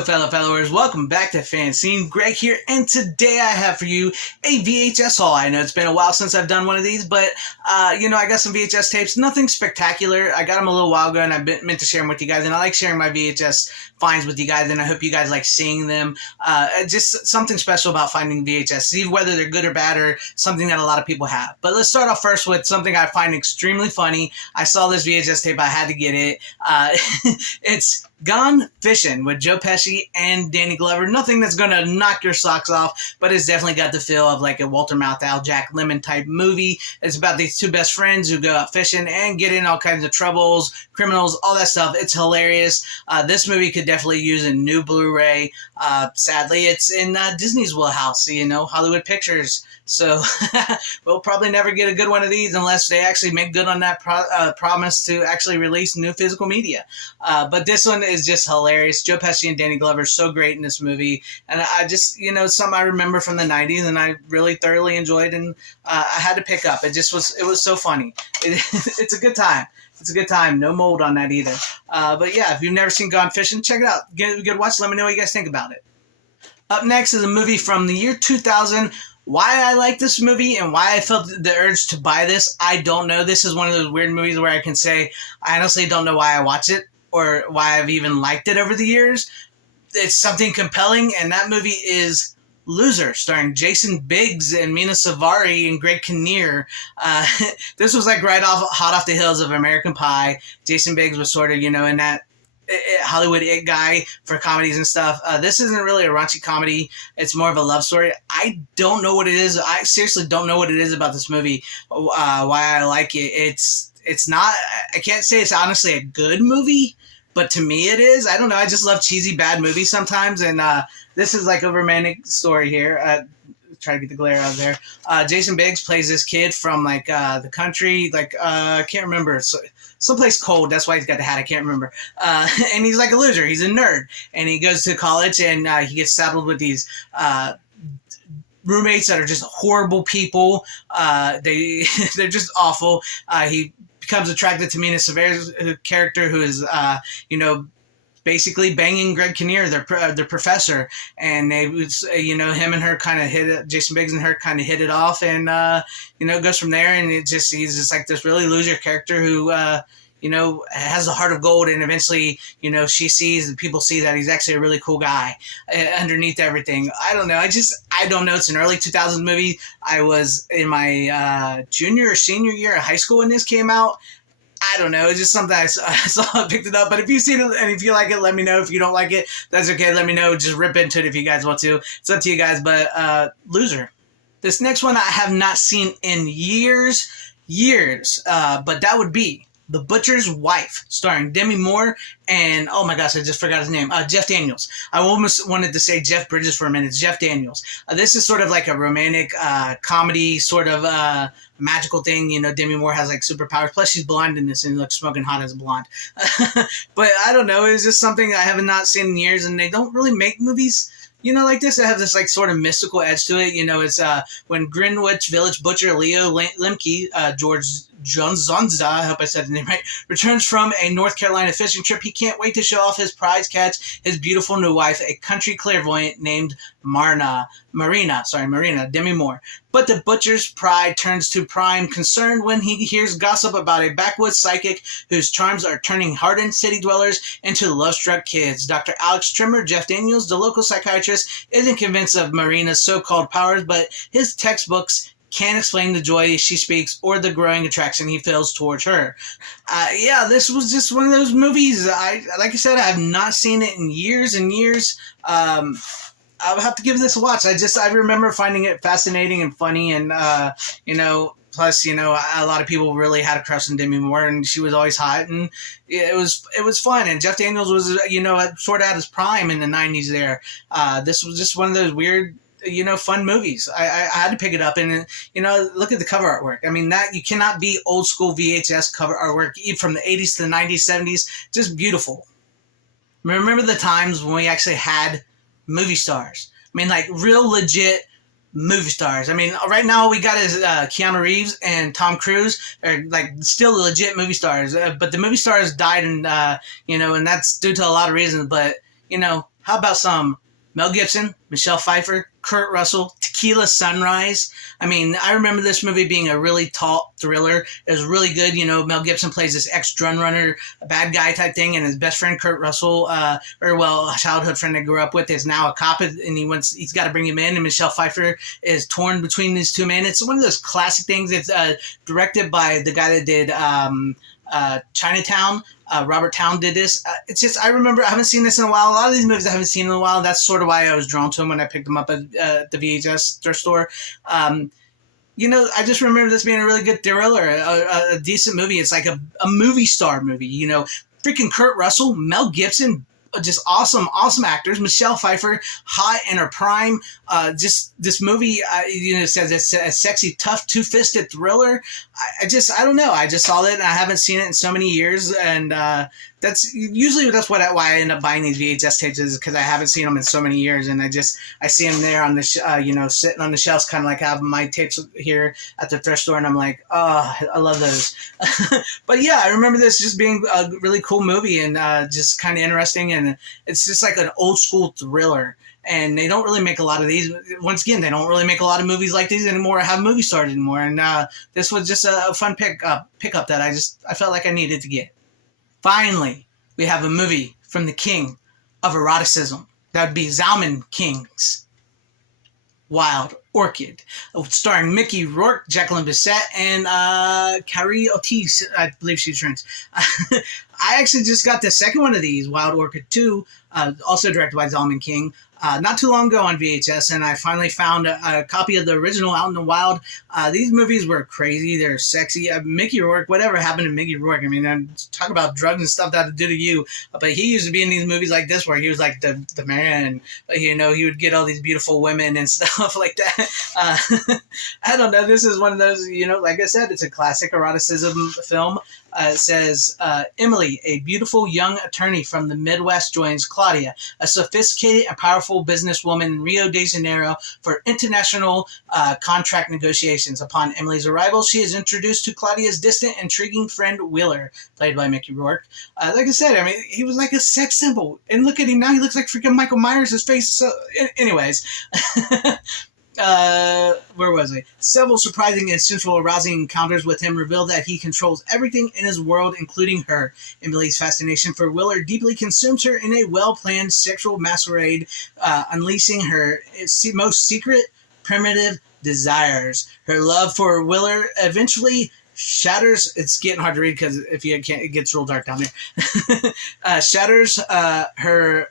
Hello, fellow followers. Welcome back to FanZcene. Greg here, and today I have for you a VHS haul. I know it's been a while since I've done one of these, but, I got some VHS tapes. Nothing spectacular. I got them a little while ago, and I meant to share them with you guys, and I like sharing my VHS finds with you guys, and I hope you guys like seeing them. Just something special about finding VHS, see whether they're good or bad, or something that a lot of people have. But let's start off first with something I find extremely funny. I saw this VHS tape. I had to get it. It's Gone Fishing with Joe Pesci and Danny Glover. Nothing that's going to knock your socks off, but it's definitely got the feel of like a Walter Matthau, Jack Lemmon type movie. It's about these two best friends who go out fishing and get in all kinds of troubles, criminals, all that stuff. It's hilarious. This movie could definitely use a new Blu-ray. Sadly, it's in Disney's wheelhouse, Hollywood Pictures. So we'll probably never get a good one of these unless they actually make good on that promise to actually release new physical media. But this one is just hilarious. Joe Pesci and Danny Glover are so great in this movie. And I just, it's something I remember from the 90s and I really thoroughly enjoyed, and I had to pick up. It was so funny. It's a good time. It's a good time. No mold on that either. But yeah, if you've never seen Gone Fishing, check it out. Get a good watch. Let me know what you guys think about it. Up next is a movie from the year 2000. Why I like this movie and why I felt the urge to buy this, I don't know. This is one of those weird movies where I can say I honestly don't know why I watch it or why I've even liked it over the years. It's something compelling, and that movie is Loser, starring Jason Biggs and Mina Suvari and Greg Kinnear. This was like hot off the heels of American Pie. Jason Biggs was sort of, in that Hollywood it guy for comedies and stuff. This isn't really a raunchy comedy. It's more of a love story. I don't know what it is. I seriously don't know what it is about this movie. Why I like it. It's not. I can't say it's honestly a good movie, but to me it is. I don't know. I just love cheesy bad movies sometimes, and this is like a romantic story here. Try to get the glare out of there. Jason Biggs plays this kid from like the country, I can't remember. Someplace cold. That's why he's got the hat. I can't remember. And he's like a loser. He's a nerd, and he goes to college, and he gets saddled with these roommates that are just horrible people. They're just awful. He becomes attracted to Mina Savari's character, who is basically banging Greg Kinnear, their professor, and they him and her kind of Jason Biggs and her kind of hit it off, and it goes from there, and he's just like this really loser character who has a heart of gold, and eventually she sees and people see that he's actually a really cool guy underneath everything. I don't know. I don't know. It's an early 2000s movie. I was in my junior or senior year of high school when this came out. I don't know. It's just something I saw. I picked it up. But if you've seen it and if you like it, let me know. If you don't like it, that's okay. Let me know. Just rip into it if you guys want to. It's up to you guys. But Loser. This next one I have not seen in years. But that would be The Butcher's Wife, starring Demi Moore and, oh my gosh, I just forgot his name, Jeff Daniels. I almost wanted to say Jeff Bridges for a minute. It's Jeff Daniels. This is sort of like a romantic comedy, sort of magical thing. Demi Moore has like superpowers. Plus, she's blonde in this and looks smoking hot as a blonde. But I don't know. It's just something I have not seen in years, and they don't really make movies like this. It has this like sort of mystical edge to it. It's when Greenwich Village butcher Leo Lemke, George Zonza, I hope I said the name right, returns from a North Carolina fishing trip. He can't wait to show off his prize catch, his beautiful new wife, a country clairvoyant named Marina, Demi Moore. But the butcher's pride turns to prime concern when he hears gossip about a backwoods psychic whose charms are turning hardened city dwellers into love-struck kids. Dr. Alex Trimmer, Jeff Daniels, the local psychiatrist, isn't convinced of Marina's so-called powers, but his textbooks can't explain the joy she speaks or the growing attraction he feels towards her. This was just one of those movies. Like I said, I have not seen it in years and years. I would have to give this a watch. I remember finding it fascinating and funny, and plus a lot of people really had a crush on Demi Moore, and she was always hot, and it was fun. And Jeff Daniels was sort of at his prime in the 90s there. This was just one of those weird fun movies. I had to pick it up, and look at the cover artwork. I mean, that you cannot beat old school VHS cover artwork from the 80s to the 90s, 70s. Just beautiful. Remember the times when we actually had movie stars? I mean, like real legit movie stars. I mean, right now all we got is Keanu Reeves and Tom Cruise are like still legit movie stars. But the movie stars died, and and that's due to a lot of reasons. But How about some Mel Gibson, Michelle Pfeiffer, Kurt Russell, Tequila Sunrise? I mean, I remember this movie being a really taut thriller. It was really good. You know, Mel Gibson plays this ex-drug runner, a bad guy type thing, and his best friend Kurt Russell, or well, a childhood friend I grew up with, is now a cop, and he's got to bring him in. And Michelle Pfeiffer is torn between these two men. It's one of those classic things. It's directed by the guy that did Chinatown. Robert Towne did this. It's just, I remember, I haven't seen this in a while. A lot of these movies I haven't seen in a while. That's sort of why I was drawn to them when I picked them up at the VHS thrift store. You know, I just remember this being a really good thriller, a decent movie. It's like a movie star movie, you know. Freaking Kurt Russell, Mel Gibson, just awesome actors. Michelle Pfeiffer, hot in her prime. Just this movie, you know, says it's a sexy, tough, two-fisted thriller. I don't know. I just saw it, and I haven't seen it in so many years, and that's why I end up buying these VHS tapes, is because I haven't seen them in so many years, and I see them there on the you know, sitting on the shelves, kind of like having my tapes here at the thrift store, and I'm like, oh, I love those. But yeah, I remember this just being a really cool movie, and just kind of interesting, and it's just like an old school thriller. And they don't really make a lot of these. Once again, they don't really make a lot of movies like these anymore, or have movie stars anymore. And this was just a fun pickup that I felt like I needed to get. Finally, we have a movie from the king of eroticism. That would be Zalman King's Wild Orchid, starring Mickey Rourke, Jacqueline Bisset, and Carrie Otis. I believe she's French. I actually just got the second one of these, Wild Orchid 2, also directed by Zalman King, not too long ago on VHS, and I finally found a copy of the original out in the wild. These movies were crazy. They're sexy. Mickey Rourke, whatever happened to Mickey Rourke? I mean, talk about drugs and stuff that to do to you. But he used to be in these movies like this, where he was like the man. You know, he would get all these beautiful women and stuff like that. I don't know. This is one of those, you know, like I said, it's a classic eroticism film. It says, Emily, a beautiful young attorney from the Midwest, joins Claudia, a sophisticated and powerful businesswoman in Rio de Janeiro, for international contract negotiations. Upon Emily's arrival, she is introduced to Claudia's distant, intriguing friend, Wheeler, played by Mickey Rourke. Like I said, I mean, he was like a sex symbol. And look at him now. He looks like freaking Michael Myers. His face is so... Anyways... where was I? Several surprising and sensual arousing encounters with him reveal that he controls everything in his world, including her. Emily's fascination for Wheeler deeply consumes her in a well-planned sexual masquerade, unleashing her most secret, primitive desires. Her love for Wheeler eventually shatters... It's getting hard to read because if you can't, it gets real dark down there. Shatters her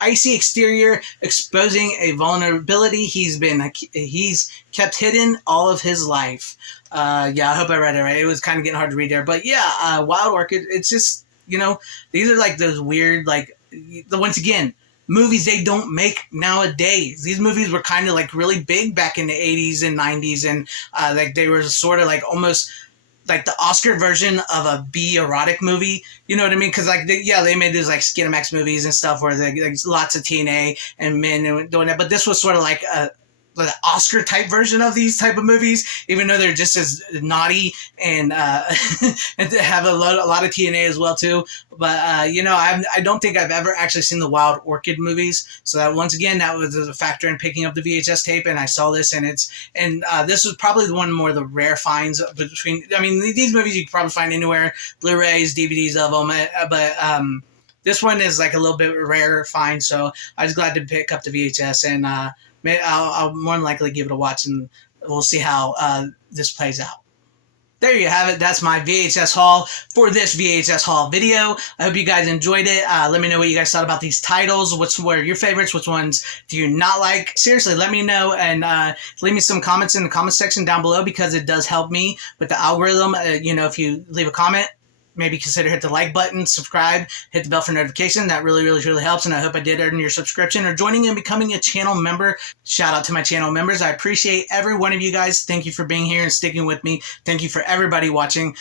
icy exterior, exposing a vulnerability he's kept hidden all of his life. Yeah, I hope I read it right. It was kind of getting hard to read there, but yeah, Wild Orchid. It's just, you know, these are like those weird, like, once again, movies they don't make nowadays. These movies were kind of like really big back in the 80s and 90s, and like they were sort of like almost like the Oscar version of a B erotic movie, you know what I mean? Because like they made these like Skinamax movies and stuff where there's lots of TNA and men doing that, but this was sort of like the Oscar type version of these type of movies, even though they're just as naughty and and have a lot of TNA as well too. But you know, I don't think I've ever actually seen the Wild Orchid movies, so that once again that was a factor in picking up the VHS tape, and I saw this, and this was probably one more of the rare finds between. I mean, these movies you can probably find anywhere, Blu-rays, DVDs of them, but this one is like a little bit rare find, so I was glad to pick up the VHS, and I'll more than likely give it a watch, and we'll see how this plays out. There you have it. That's my VHS haul for this VHS haul video. I hope you guys enjoyed it. Let me know what you guys thought about these titles. Which were your favorites? Which ones do you not like? Seriously, let me know, and leave me some comments in the comment section down below, because it does help me with the algorithm. You know, if you leave a comment, maybe consider hit the like button, subscribe, hit the bell for notification. That really, really, really helps, and I hope I did earn your subscription or joining and becoming a channel member. Shout out to my channel members. I appreciate every one of you guys. Thank you for being here and sticking with me. Thank you for everybody watching.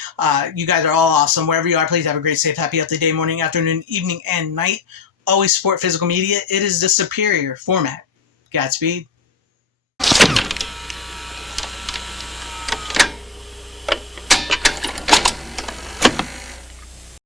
You guys are all awesome. Wherever you are, please have a great, safe, happy, healthy day, morning, afternoon, evening, and night. Always support physical media. It is the superior format. Godspeed.